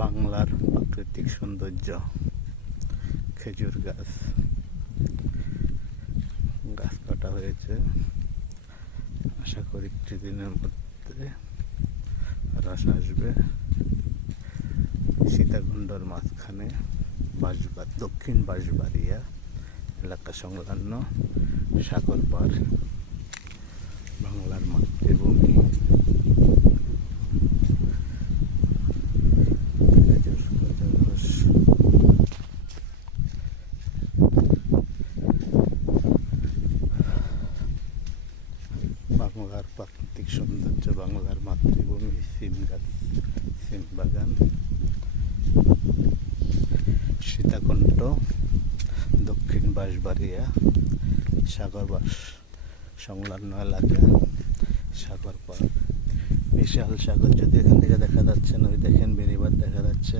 বাংলার প্রাকৃতিক সৌন্দর্য, খেজুর গাছ কাটা হয়েছে। আশা করি কিছুদিনের মধ্যে রস আসবে। সীতাকুণ্ডর মাঝখানে দক্ষিণ বাঁশবাড়িয়া এলাকা সংলগ্ন সাগর পার, বাংলার মাতৃভূমি। বাংলার প্রাকৃতিক সৌন্দর্য, বাংলার মাতৃভূমি, সিম গাছ, সিম বাগান, সীতাকুণ্ড, দক্ষিণ বাঁশবাড়িয়া, সাগর সংলগ্ন এলাকা, সাগর পার, বিশাল সাগর। যদি এখান থেকে দেখা যাচ্ছে না, ওই দেখেন বেড়িবাঁধ দেখা যাচ্ছে।